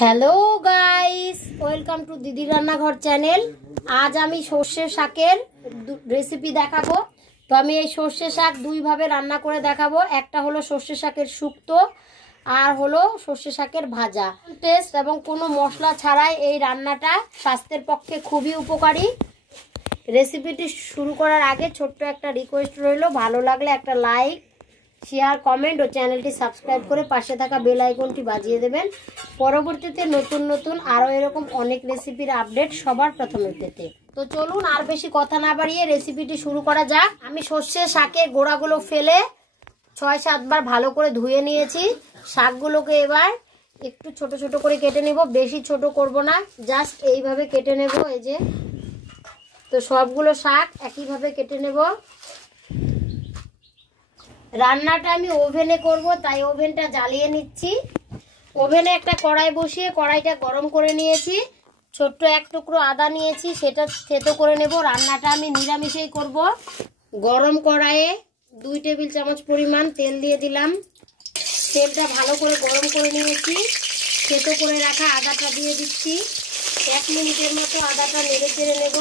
Hello guys, welcome to দিদি রান্নাঘর channel. আজ আমি সর্ষে শাকের রেসিপি দেখাবো। তো আমি এই সর্ষে শাক দুইভাবে রান্না করে দেখাবো। একটা হলো সর্ষে শাকের শুক্তো, আর হলো সর্ষে শাকের ভাজা। টেস্ট এবং কোনো মশলা ছাড়াই এই রান্নাটা স্বাস্থ্যের পক্ষে খুবই উপকারী। রেসিপিটি শুরু করার আগে ছোট্ট একটা রিকোয়েস্ট রইল, ভালো লাগলে একটা লাইক, শেয়ার, কমেন্ট ও চ্যানেলটি সাবস্ক্রাইব করে পাশে থাকা বেল আইকনটি বাজিয়ে দেবেন পরবর্তীতে নতুন নতুন আরও এরকম অনেক রেসিপির আপডেট সবার প্রথমে পেতে। তো চলুন আর বেশি কথা না বাড়িয়ে রেসিপিটি শুরু করা যাক। আমি সর্ষে শাকের গোড়াগুলো ফেলে 6-7 বার ভালো করে ধুয়ে নিয়েছি। শাকগুলোকে এবার একটু ছোট ছোট করে কেটে নেব, বেশি ছোট করব না, জাস্ট এইভাবে কেটে নেব। এই যে, তো সবগুলো শাক একইভাবে কেটে নেব। রান্নাটা আমি ওভেনে করব, তাই ওভেনটা জ্বালিয়ে নিচ্ছি। ওভেনে একটা কড়াই বসিয়ে কড়াইটা গরম করে নিয়েছি। ছোট্ট এক টুকরো আদা নিয়েছি, সেটা থেতো করে নেব। রান্নাটা আমি নিরামিষেই করব। গরম কড়াইয়ে 2 টেবিল চামচ পরিমাণ তেল দিয়ে দিলাম। তেলটা ভালো করে গরম করে নিয়েছি। থেতো করে রাখা আদাটা দিয়ে দিচ্ছি। 1 মিনিটের মতো আদাটা নেড়ে চেড়ে নেব।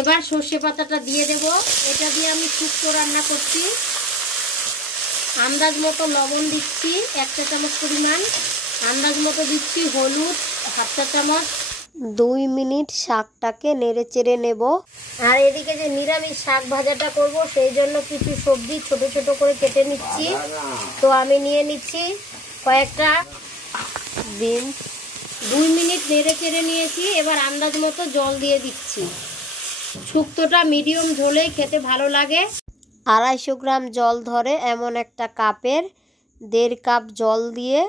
এবার সর্ষে পাতাটা দিয়ে দেব। এটা দিয়ে আমি শুক্তো রান্না করছি। আন্দাজ মতো লবণ দিচ্ছি 1 চা চামচ পরিমাণ, আন্দাজ মতো দিচ্ছি হলুদ 1/2 চা চামচ। 2 মিনিট শাকটাকে নেড়ে চেড়ে নেব। আর এদিকে যে নিরামিষ শাক ভাজাটা করব, সেই জন্য কিছু সবজি ছোট ছোট করে কেটে নিচ্ছি। তো আমি নিয়ে নিচ্ছি কয়েকটা বিনস। 2 মিনিট নেড়ে চেড়ে নিয়েছি। এবার আন্দাজ মতো জল দিয়ে দিচ্ছি। শুক্তোটা মিডিয়াম ঝোলেই খেতে ভালো লাগে। 250 গ্রাম জল ধরে এমন একটা কাপের 1.5 কাপ জল দিয়ে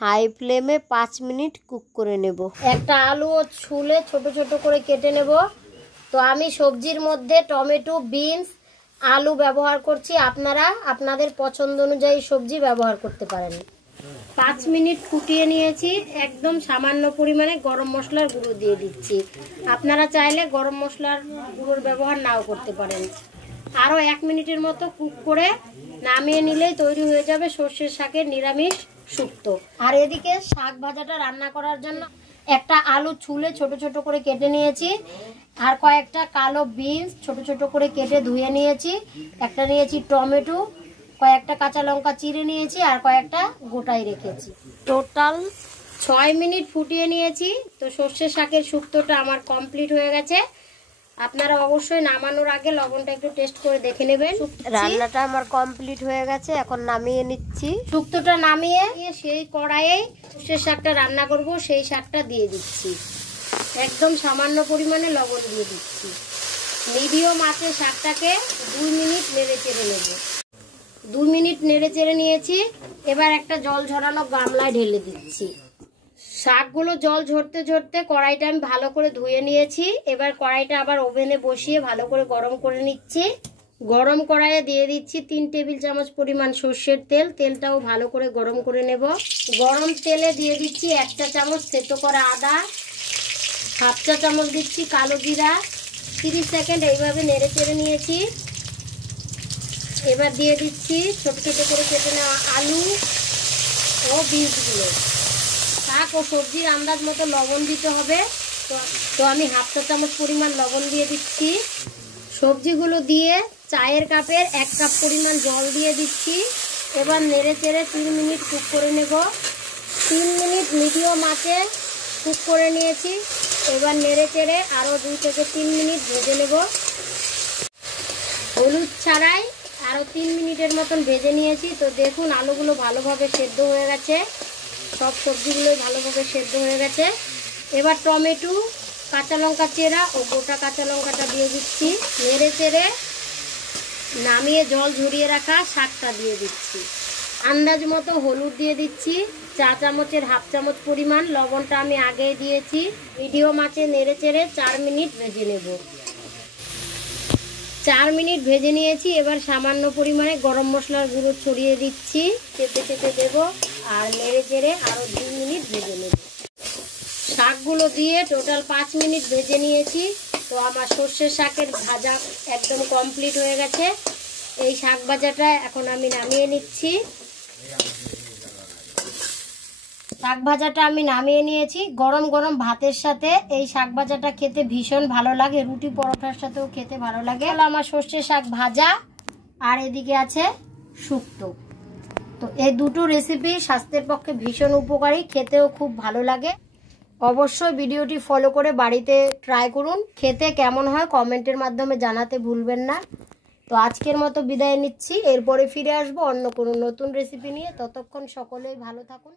হাই ফ্লেমে 5 মিনিট কুক করে নেব। একটা আলুও ছুলে ছোট ছোট করে কেটে নেব। তো আমি সবজির মধ্যে টমেটো, বিনস, আলু ব্যবহার করছি। আপনারা আপনাদের পছন্দ অনুযায়ী সবজি ব্যবহার করতে পারেন। 5 মিনিট ফুটিয়ে নিয়েছি। একদম সামান্য পরিমাণে গরম মশলার গুঁড়ো দিয়ে দিচ্ছি। আপনারা চাইলে গরম মশলার গুঁড়োর ব্যবহার নাও করতে পারেন। আরও 1 মিনিটের মতো কুক করে নামিয়ে নিলেই তৈরি হয়ে যাবে সর্ষে শাকের নিরামিষ শুক্তো। আর এদিকে শাক ভাজাটা রান্না করার জন্য একটা আলু ছুলে ছোট ছোট করে কেটে নিয়েছি। আর কয়েকটা কালো বিনস ছোট ছোট করে কেটে ধুয়ে নিয়েছি। একটা নিয়েছি টমেটো, কয়েকটা কাঁচা লঙ্কা চিড়ে নিয়েছি, আর কয়েকটা গোটাই রেখেছি। টোটাল 6 মিনিট ফুটিয়ে নিয়েছি। তো সর্ষে শাকের শুক্তোটা আমার কমপ্লিট হয়ে গেছে। আপনারা অবশ্যই নামানোর আগে লবণটা একটু টেস্ট করে দেখে নেবেন। রান্নাটা আমার কমপ্লিট হয়ে গেছে, এখন নামিয়ে নিচ্ছি। শুক্তোটা নামিয়ে সেই কড়াইয়ে সর্ষে শাকটা রান্না করব, সেই শাকটা দিয়ে দিচ্ছি। একদম সামান্য পরিমাণে লবণ দিয়ে দিচ্ছি। মিডিয়াম আঁচে শাকটাকে 2 মিনিট নেড়ে চেড়ে নেব। 2 মিনিট নেড়ে চেড়ে নিয়েছি। এবার একটা জল ঝরানো গামলায় ঢেলে দিচ্ছি। শাকগুলো জল ঝরতে ঝরতে কড়াইটা আমি ভালো করে ধুয়ে নিয়েছি। এবার কড়াইটা আবার ওভেনে বসিয়ে ভালো করে গরম করে নিচ্ছি। গরম কড়াইয়ে দিয়ে দিচ্ছি 3 টেবিল চামচ পরিমাণ সর্ষের তেল। তেলটাও ভালো করে গরম করে নেব। গরম তেলে দিয়ে দিচ্ছি 1 চা চামচ থেতো করা আদা, 1/2 চা চামচ দিচ্ছি কালো জিরা। 30 সেকেন্ড এইভাবে নেড়ে চেড়ে নিয়েছি। এবার দিয়ে দিচ্ছি ছোট ছোট করে কেটে নেওয়া আলু ও বীজগুলো। শাক ও সবজির আন্দাজ মতো লবণ দিতে হবে। তো আমি 1/2 চা চামচ পরিমাণ লবণ দিয়ে দিচ্ছি। সবজিগুলো দিয়ে চায়ের কাপের 1 কাপ পরিমাণ জল দিয়ে দিচ্ছি। এবার নেড়ে চেড়ে 3 মিনিট কুক করে নেব। 3 মিনিট মিডিয়াম আঁচে কুক করে নিয়েছি। এবার নেড়ে চেড়ে আরও 2 থেকে 3 মিনিট ভেজে নেব। হলুদ ছাড়াই আরও 3 মিনিটের মতন ভেজে নিয়েছি। তো দেখুন আলুগুলো ভালোভাবে সেদ্ধ হয়ে গেছে, সব সবজিগুলোই ভালোভাবে সেদ্ধ হয়ে গেছে। এবার টমেটো, কাঁচা লঙ্কা চেরা ও গোটা কাঁচা লঙ্কাটা দিয়ে দিচ্ছি। নেড়ে চেড়ে নামিয়ে জল ঝরিয়ে রাখা শাকটা দিয়ে দিচ্ছি। আন্দাজ মতো হলুদ দিয়ে দিচ্ছি 1 চামচের 1/2 চামচ পরিমাণ। লবণটা আমি আগেই দিয়েছি। মিডিয়াম আঁচে নেড়ে চেড়ে 4 মিনিট ভেজে নেব। 4 মিনিট ভেজে নিয়েছি। এবার সামান্য পরিমাণে গরম মশলার গুঁড়ো ছড়িয়ে দিচ্ছি। চেপে চেপে দেব আর নেড়ে চেড়ে আরও 2 মিনিট ভেজে নেব। শাকগুলো দিয়ে টোটাল 5 মিনিট ভেজে নিয়েছি। তো আমার সর্ষে শাকের ভাজা একদম কমপ্লিট হয়ে গেছে। এই শাক ভাজাটা এখন আমি নামিয়ে নিচ্ছি। শাক ভাজাটা আমি নামিয়ে নিয়েছি। গরম গরম ভাতের সাথে এই শাক ভাজাটা খেতে ভীষণ ভালো লাগে, রুটি পরোটার সাথেও খেতে ভালো লাগে। আমার সর্ষে শাক ভাজা আর এদিকে আছে শুক্তো। তো এই দুটো রেসিপি স্বাস্থ্যের পক্ষে ভীষণ উপকারী, খেতেও খুব ভালো লাগে। অবশ্যই ভিডিওটি ফলো করে বাড়িতে ট্রাই করুন, খেতে কেমন হয় কমেন্টের মাধ্যমে জানাতে ভুলবেন না। তো আজকের মতো বিদায় নিচ্ছি, এরপরে ফিরে আসবো অন্য কোনো নতুন রেসিপি নিয়ে। ততক্ষণ সকলেই ভালো থাকুন।